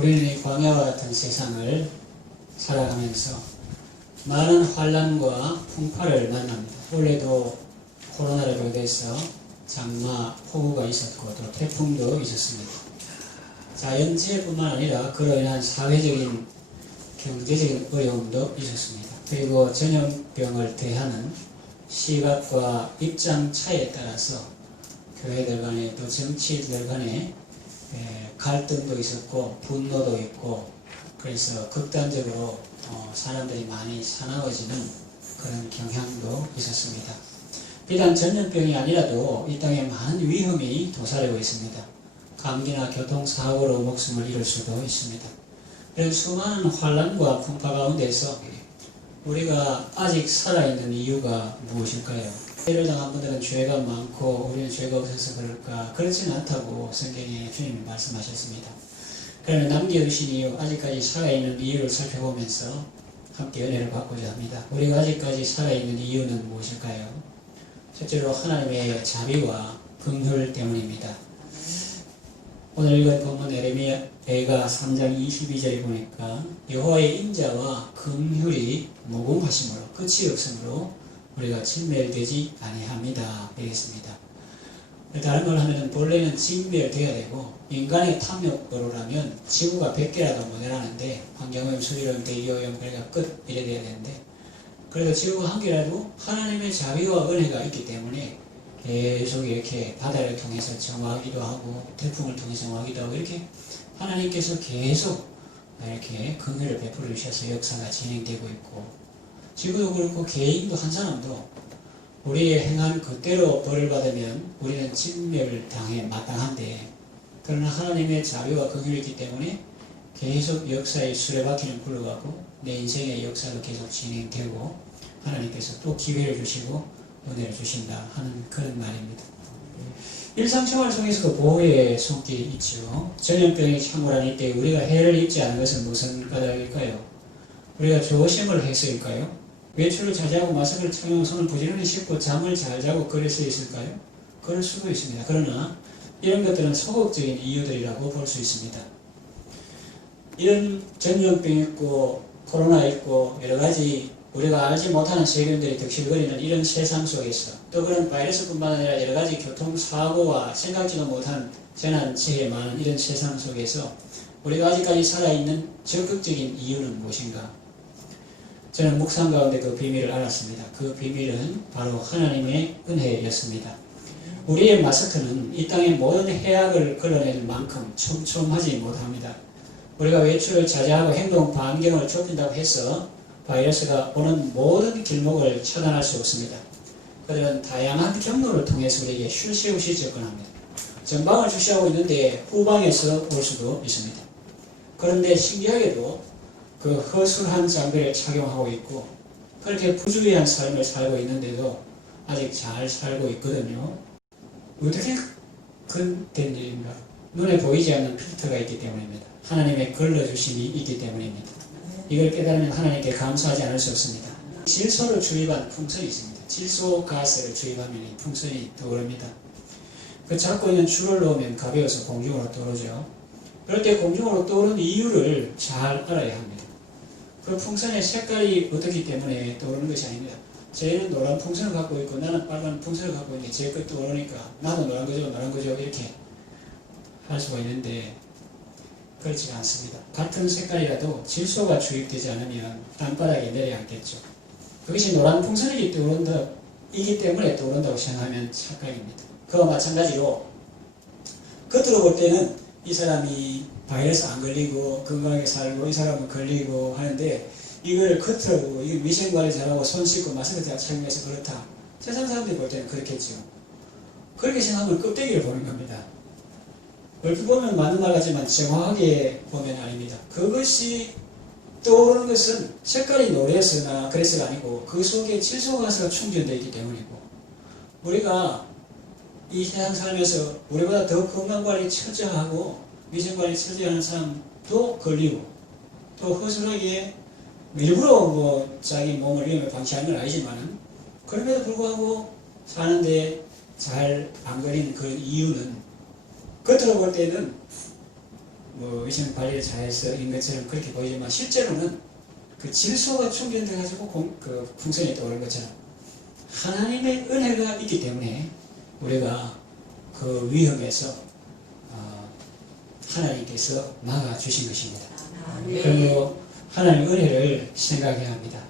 우리는 이 광야와 같은 세상을 살아가면서 많은 환란과 풍파를 만납니다. 올해도 코로나로 비롯해서 장마, 폭우가 있었고 또 태풍도 있었습니다. 자연재해뿐만 아니라 그로 인한 사회적인 경제적인 어려움도 있었습니다. 그리고 전염병을 대하는 시각과 입장 차이에 따라서 교회들 간에 또 정치인들 간에 에, 갈등도 있었고 분노도 있고 그래서 극단적으로 어, 사람들이 많이 사나워지는 그런 경향도 있었습니다. 비단 전염병이 아니라도 이 땅에 많은 위험이 도사리고 있습니다. 감기나 교통사고로 목숨을 잃을 수도 있습니다. 이런 수많은 환란과 풍파 가운데서 우리가 아직 살아있는 이유가 무엇일까요? 죄를 당한 분들은 죄가 많고 우리는 죄가 없어서 그럴까? 그렇지는 않다고 성경에 주님이 말씀하셨습니다. 그러면 남겨두신 이유, 아직까지 살아있는 이유를 살펴보면서 함께 은혜를 받고자 합니다. 우리가 아직까지 살아있는 이유는 무엇일까요? 첫째로 하나님의 자비와 긍휼 때문입니다. 오늘 읽은 본문 에레미야가 3장 22절에 보니까 여호와의 인자와 긍휼이 무궁하심으로 끝이 없으므로 우리가 진멸되지 아니합니다. 되겠습니다. 다른 걸 하면은 본래는 진멸돼야 되고 인간의 탐욕으로라면 지구가 100개라도 모자라는데 환경오염, 수질오염, 대기오염 그러니까 끝 이래 돼야 되는데 그래도 지구가 한 개라도 하나님의 자비와 은혜가 있기 때문에 계속 이렇게 바다를 통해서 정화하기도 하고 태풍을 통해서 정화하기도 하고 이렇게 하나님께서 계속 이렇게 긍휼을 베풀어 주셔서 역사가 진행되고 있고 지구도 그렇고 개인도 한 사람도 우리의 행한 그대로 벌을 받으면 우리는 진멸을 당해 마땅한데 그러나 하나님의 자비와 긍휼이 있기 때문에 계속 역사의 수레바퀴는 굴러가고 내 인생의 역사도 계속 진행되고 하나님께서 또 기회를 주시고 은혜를 주신다 하는 그런 말입니다. 일상생활 속에서 그 보호의 손길이 있죠. 전염병이 창궐한 이때 우리가 해를 입지 않은 것은 무슨 까닭일까요? 우리가 조심을 해서일까요? 외출을 자제하고 마스크를 착용하고 손을 부지런히 씻고 잠을 잘 자고 그래서 있을까요? 그럴 수도 있습니다. 그러나 이런 것들은 소극적인 이유들이라고 볼 수 있습니다. 이런 전염병 있고 코로나 있고 여러 가지 우리가 알지 못하는 세균들이 득실거리는 이런 세상 속에서 또 그런 바이러스뿐만 아니라 여러 가지 교통사고와 생각지도 못한 재난재해 많은 이런 세상 속에서 우리가 아직까지 살아있는 적극적인 이유는 무엇인가? 저는 묵상 가운데 그 비밀을 알았습니다. 그 비밀은 바로 하나님의 은혜였습니다. 우리의 마스크는 이 땅의 모든 해악을 걸러낼 만큼 촘촘하지 못합니다. 우리가 외출을 자제하고 행동 반경을 좁힌다고 해서 바이러스가 오는 모든 길목을 차단할 수 없습니다. 그들은 다양한 경로를 통해서 우리에게 쉬쉬없이 접근합니다. 전방을 주시하고 있는데 후방에서 올 수도 있습니다. 그런데 신기하게도 그 허술한 장비를 착용하고 있고 그렇게 부주의한 삶을 살고 있는데도 아직 잘 살고 있거든요. 어떻게 그된 일인가? 눈에 보이지 않는 필터가 있기 때문입니다. 하나님의 걸러주심이 있기 때문입니다. 이걸 깨달으면 하나님께 감사하지 않을 수 없습니다. 질소를 주입한 풍선이 있습니다. 질소 가스를 주입하면 이 풍선이 떠오릅니다. 그 잡고 있는 줄을 놓으면 가벼워서 공중으로 떠오르죠. 그럴 때 공중으로 떠오르는 이유를 잘 알아야 합니다. 그 풍선의 색깔이 어떻기 때문에 떠오르는 것이 아닙니다. 쟤는 노란 풍선을 갖고 있고 나는 빨간 풍선을 갖고 있는데 쟤것 떠오르니까 나도 노란 거죠, 노란 거죠 이렇게 할 수가 있는데 그렇지 않습니다. 같은 색깔이라도 질소가 주입되지 않으면 땅바닥에 내려앉겠죠. 그것이 노란 풍선이기 떠오른다, 이기 때문에 떠오른다고 생각하면 착각입니다. 그와 마찬가지로 겉으로 볼 때는 이 사람이 바이러스 안 걸리고 건강하게 살고 이 사람은 걸리고 하는데 이걸 겉으로 이 위생 관리 잘하고 손 씻고 마스크 잘 착용해서 그렇다. 세상 사람들이 볼 때는 그렇겠죠. 그렇게 생각하면 껍데기를 보는 겁니다. 얼핏 보면 맞는 말 같지만 정확하게 보면 아닙니다. 그것이 떠오르는 것은 색깔이 노래서나 그래서가 아니고 그 속에 질소가스가 충전되어 있기 때문이고 우리가 이 세상 살면서 우리보다 더 건강관리 처저하고 위생관리 처저하는 사람도 걸리고 또 허술하게 일부러 뭐 자기 몸을 위험에 방치하는 건 아니지만 그럼에도 불구하고 사는데 잘 안 걸리는 그 이유는 겉으로 볼 때는 뭐 의심 관리를 잘해서 인 것처럼 그렇게 보이지만 실제로는 그 질소가 충전돼 가지고 공- 그 풍선이 떠오른 것처럼 하나님의 은혜가 있기 때문에 우리가 그 위험에서 어, 하나님께서 막아 주신 것입니다. 그리고 하나님의 은혜를 생각해야 합니다.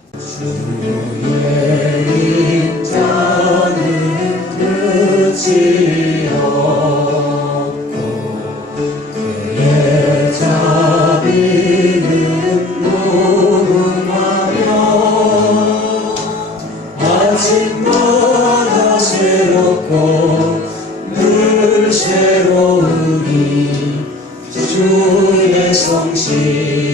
새롭고 늘 새로우 주의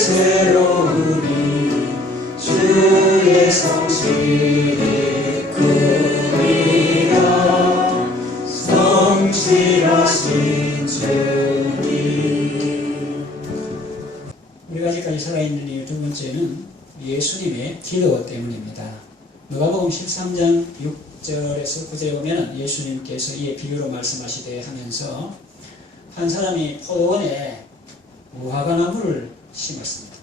새로우니 주의 성실이 크니라 성실하신 주님 우리가 아직까지 살아있는 이유 두 번째는 예수님의 기도 때문입니다. 누가복음 13장 6절에서 9절에 보면 예수님께서 이에 비유로 말씀하시되 하면서 한 사람이 포도원에 무화과나무를 심었습니다.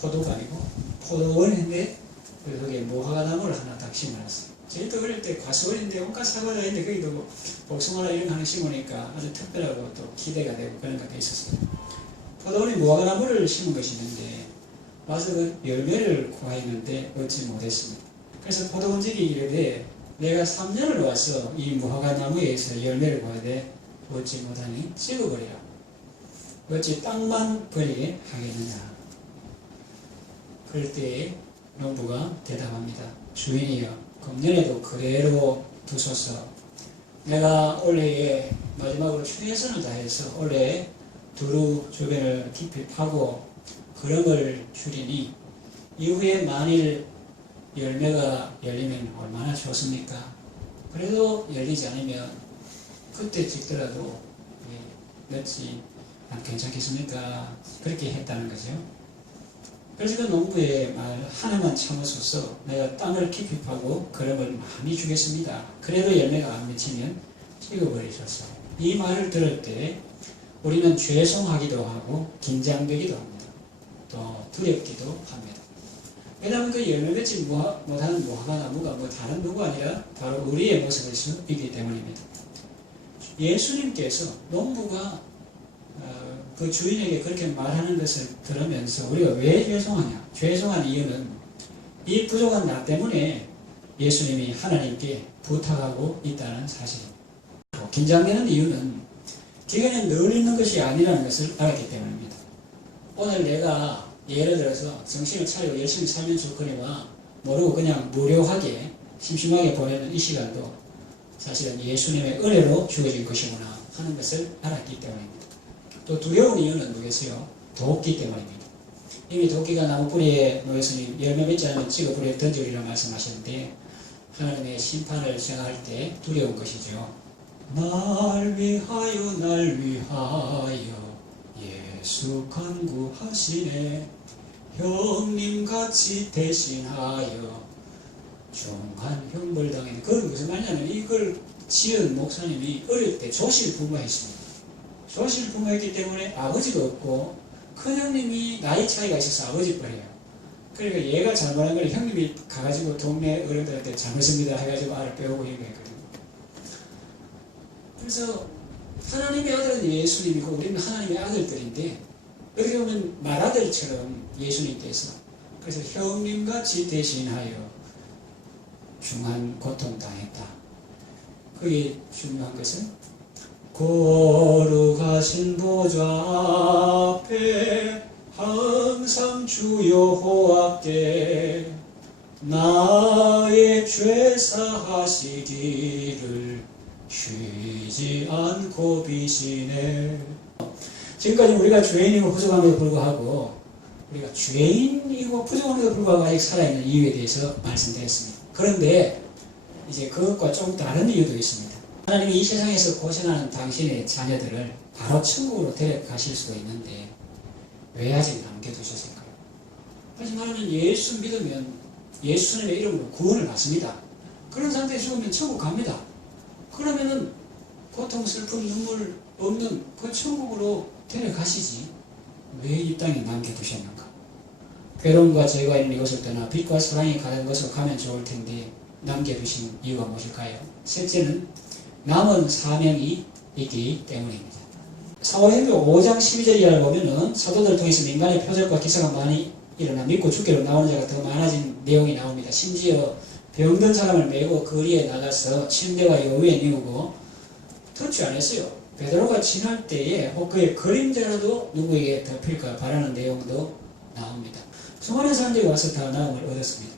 포도가 아니고 포도원인데 그 거기에 무화과나무를 하나 딱 심어놨어요. 저희도 어릴 때 과수원인데 온갖 사과가 있는데 거기도 뭐 복숭아나 이런 거 하나 심으니까 아주 특별하고 또 기대가 되고 그런 것도 있었어요. 포도원에 무화과나무를 심은 것이 있는데 와서 그 열매를 구하였는데 얻지 못했습니다. 그래서 포도원직이 이르되 내가 3년을 와서 이 무화과나무에 서 열매를 구하되 얻지 못하니 찍어버리라. 어찌 땅만 버리게 하겠느냐. 그럴 때에 농부가 대답합니다. 주인이여 금년에도 그대로 두소서 내가 올해에 마지막으로 최선을 다해서 올해 두루 주변을 깊이 파고 그름을 줄이니 이후에 만일 열매가 열리면 얼마나 좋습니까? 그래도 열리지 않으면 그때 찍더라도 예, 안 괜찮겠습니까? 그렇게 했다는 거죠. 그래서 그 농부의 말 하나만 참으소서 내가 땅을 깊이 파고 그름을 많이 주겠습니다. 그래도 열매가 안 맺히면 찍어버리소서. 이 말을 들을 때 우리는 죄송하기도 하고 긴장되기도 합니다. 또 두렵기도 합니다. 왜냐하면 그 열매 맺지 무하- 못하는 무화과 나무가 뭐 다른 누구 아니라 바로 우리의 모습일 수 있기 때문입니다. 예수님께서 농부가 어, 그 주인에게 그렇게 말하는 것을 들으면서 우리가 왜 죄송하냐? 죄송한 이유는 이 부족한 나 때문에 예수님이 하나님께 부탁하고 있다는 사실입니다. 긴장되는 이유는 기근에 늘 있는 것이 아니라는 것을 알았기 때문입니다. 오늘 내가 예를 들어서 정신을 차리고 열심히 살면 좋거니와 모르고 그냥 무료하게 심심하게 보내는 이 시간도 사실은 예수님의 은혜로 주어진 것이구나 하는 것을 알았기 때문입니다. 또 두려운 이유는 뭐겠어요? 돕기 때문입니다. 이미 도끼가 나무 뿌리에 놓였으니 열매 맺지 않으면 찍어 뿌리에 던지리라 말씀하셨는데 하나님의 심판을 생각할 때 두려운 것이죠. 날 위하여 날 위하여 예수 간구하시네 형님 같이 대신하여 중한 형벌 당했네 그건 무슨 말이냐면 이걸 지은 목사님이 어릴 때 조실 부모했습니다 조실 부모했기 때문에 아버지도 없고 큰 형님이 나이 차이가 있어서 아버지 뻘이에요 그러니까 얘가 잘못한 걸 형님이 가가지고 동네 어른들한테 잘못했습니다 해가지고 알을 빼오고 이런 거 했거든요 그래서 하나님의 아들은 예수님이고 우리는 하나님의 아들들인데 어떻게 보면 말아들처럼 예수님께서 그래서 형님같이 대신하여 중한 고통 당했다. 그게 중요한 것은 거룩하신 보좌 앞에 항상 주여 호합게 나의 죄 사하시기를 쉬지 않고 비시네 지금까지 우리가 죄인이고 부족함에도 불구하고 우리가 죄인이고 부족함에도 불구하고 아직 살아있는 이유에 대해서 말씀드렸습니다. 그런데 이제 그것과 조금 다른 이유도 있습니다. 하나님이 이 세상에서 고생하는 당신의 자녀들을 바로 천국으로 데려가실 수도 있는데 왜 아직 남겨두셨을까요? 하지만은 예수 믿으면 예수님의 이름으로 구원을 받습니다. 그런 상태에 죽으면 천국 갑니다. 그러면은 고통, 슬픔, 눈물 없는 그 천국으로 데려가시지 왜 이 땅에 남겨두셨는가? 괴로움과 죄가 있는 이곳을 떠나 빛과 사랑이 가는 곳으로 가면 좋을 텐데 남겨두신 이유가 무엇일까요? 셋째는 남은 사명이 있기 때문입니다. 사도행전 5장 12절 이하를 보면은 사도들을 통해서 민간의 표적과 기사가 많이 일어나 믿고 죽기로 나오는 자가 더 많아진 내용이 나옵니다. 심지어 병든 사람을 메고 거리에 나가서 침대와 여우에 뉘우고 터치 안 했어요. 베드로가 지날 때에 혹 그의 그림자라도 누구에게 덮일까 바라는 내용도 나옵니다. 수많은 사람들이 와서 다 나음을 얻었습니다.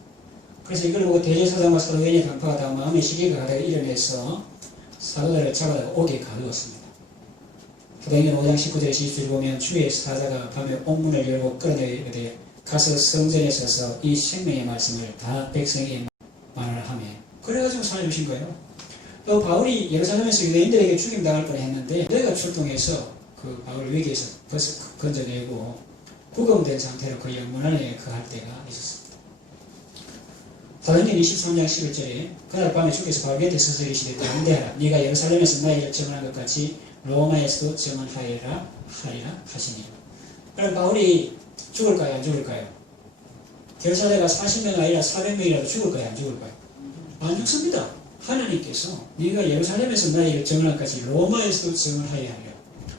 그래서 이걸 보고 대제사장과 사도행의 당파가 다 마음의 시기가 가다가 일어나서 사도들을 잡아다 옥에 가두었습니다. 사도행전 5장 19절 20절 보면 주의 사자가 밤에 옥문을 열고 끌어내리되 가서 성전에 서서 이 생명의 말씀을 다 백성에게 말을 하며 그래가지고 살려주신 거예요. 또 바울이 예루살렘에서 유대인들에게 죽임 당할 뻔했는데 내가 출동해서 그 바울 위기에서 건져내고 구금된 상태로 그 영문 안에 그할 때가 있었습니다. 사도행전 23장 11절에 그날 밤에 주께서 바울 곁에 서서 이르시되 담대하라 네가 예루살렘에서 나의 일을 증언한 것 같이 로마에서도 증언하리라 하리라 하시니 그럼 바울이 죽을까요 안 죽을까요? 결사대가 40명 아니라 400명이라도 죽을까요 안 죽을까요? 안 죽습니다. 하나님께서 네가 예루살렘에서 나의 일을 증언한 것 같이 로마에서도 증언하여 하리라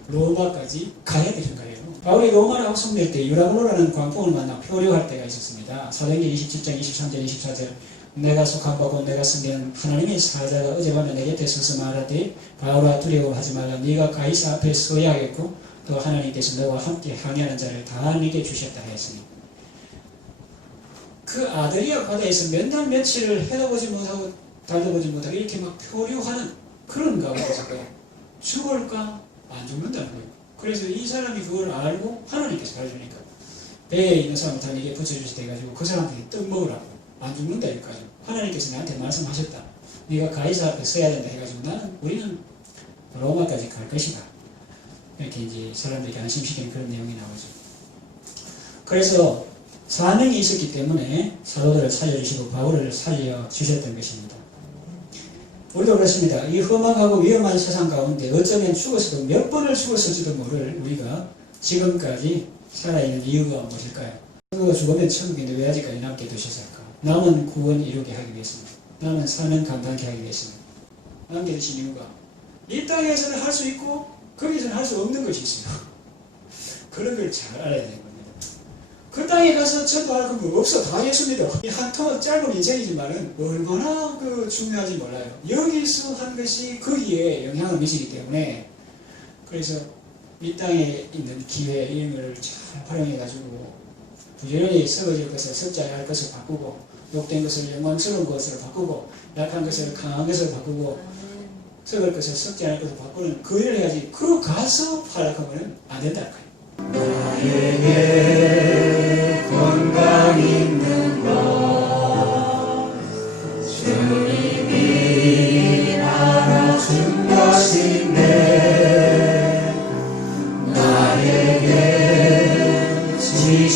로마까지 가야 되는 거예요. 바울이 로마를 확송될 때 유라굴로라는 광풍을 만나 표류할 때가 있었습니다. 사도행전 27장 23절 24절 내가 속한 바고 내가 섬기는 하나님의 사자가 어젯밤에 내 곁에 서서 말하되 바울아 두려워하지 말라 네가 가이사 앞에 서야 하겠고 또 하나님께서 너와 함께 항해하는 자를 다 네게 주셨다 하였으니 그 아들이야 바다에서 몇 날 며칠을 해도 보지 못하고 달도 보지 못하고 이렇게 막 표류하는 그런 가운데서 죽을까 안 죽는다는 거예요. 그래서 이 사람이 그걸 알고 하나님께서 가르쳐주니까 배에 있는 사람을 다 내게 붙여주시 돼가지고 그 사람한테 떡 먹으라고 안 죽는다 이까지 하나님께서 나한테 말씀하셨다. 네가 가이사 앞에 서야 된다 해가지고 나는 우리는 로마까지 갈 것이다. 이렇게 이제 사람들에게 안심시키는 그런 내용이 나오죠. 그래서 사명이 있었기 때문에 사도들을 살려주시고 바울을 살려주셨던 것입니다. 우리도 그렇습니다. 이 험악하고 위험한 세상 가운데 어쩌면 죽었어도 몇 번을 죽었을지도 모를 우리가 지금까지 살아있는 이유가 무엇일까요? 누가 죽으면 천국인데 왜 아직까지 남게 두셨을까? 남은 구원 이루게 하기 위해서입니다. 남은 사명 감당케 하기 위해서입니다. 남게 두신 이유가 이 땅에서는 할 수 있고 거기서는 할 수 없는 것이 있어요. 그런 걸 잘 알아야 겁니다. 그 땅에 가서 전도할 건 없어 다 예수입니다. 이 한 통 짧은 인생이지만은 얼마나 그 중요한지 몰라요. 여기서 한 것이 거기에 영향을 미치기 때문에 그래서 이 땅에 있는 기회 이런 걸 잘 활용해 가지고 부지런히 썩어질 것을 썩자야 할 것을 바꾸고 욕된 것을 영광스러운 것으로 바꾸고 약한 것을 강한 것으로 바꾸고 썩을 것을 썩지 않을 것을 바꾸는 그 일을 해야지 그 가서 활약하면 안 된다 할 거예요.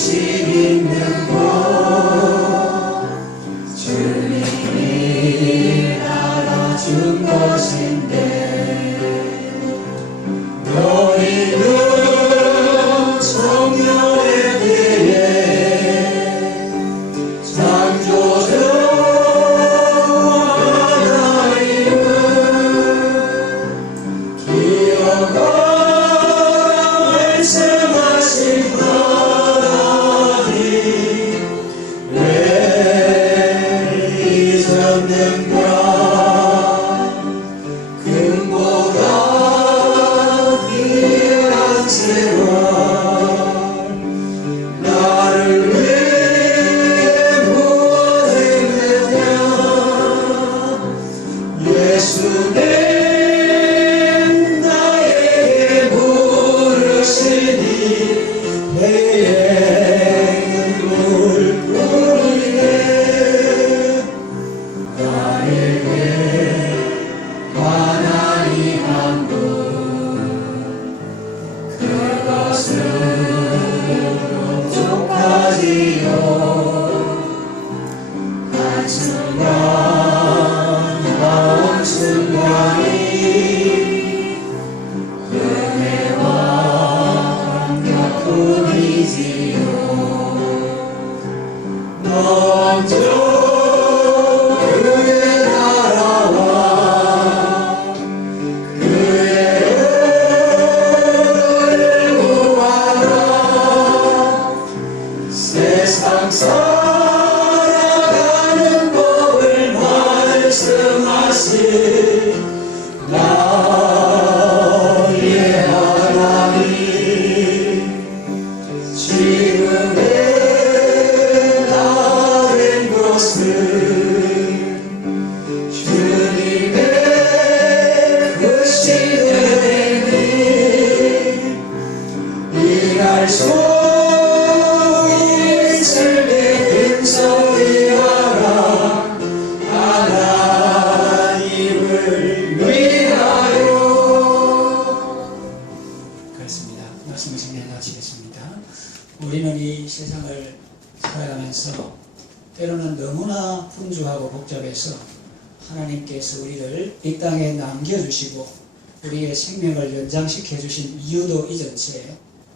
지식 있 족 이 땅에 남겨주시고 우리의 생명을 연장시켜 주신 이유도 잊은 채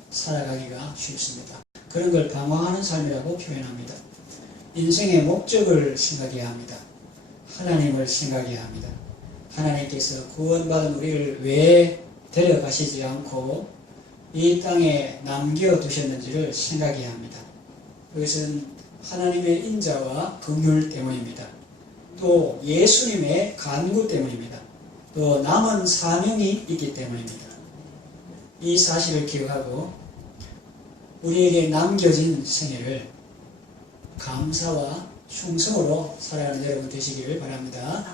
살아가기가 쉽습니다. 그런 걸 방황하는 삶이라고 표현합니다. 인생의 목적을 생각해야 합니다. 하나님을 생각해야 합니다. 하나님께서 구원받은 우리를 왜 데려가시지 않고 이 땅에 남겨두셨는지를 생각해야 합니다. 그것은 하나님의 인자와 긍휼 때문입니다. 또 예수님의 간구 때문입니다. 또 남은 사명이 있기 때문입니다. 이 사실을 기억하고 우리에게 남겨진 생애를 감사와 충성으로 살아가는 여러분 되시기를 바랍니다.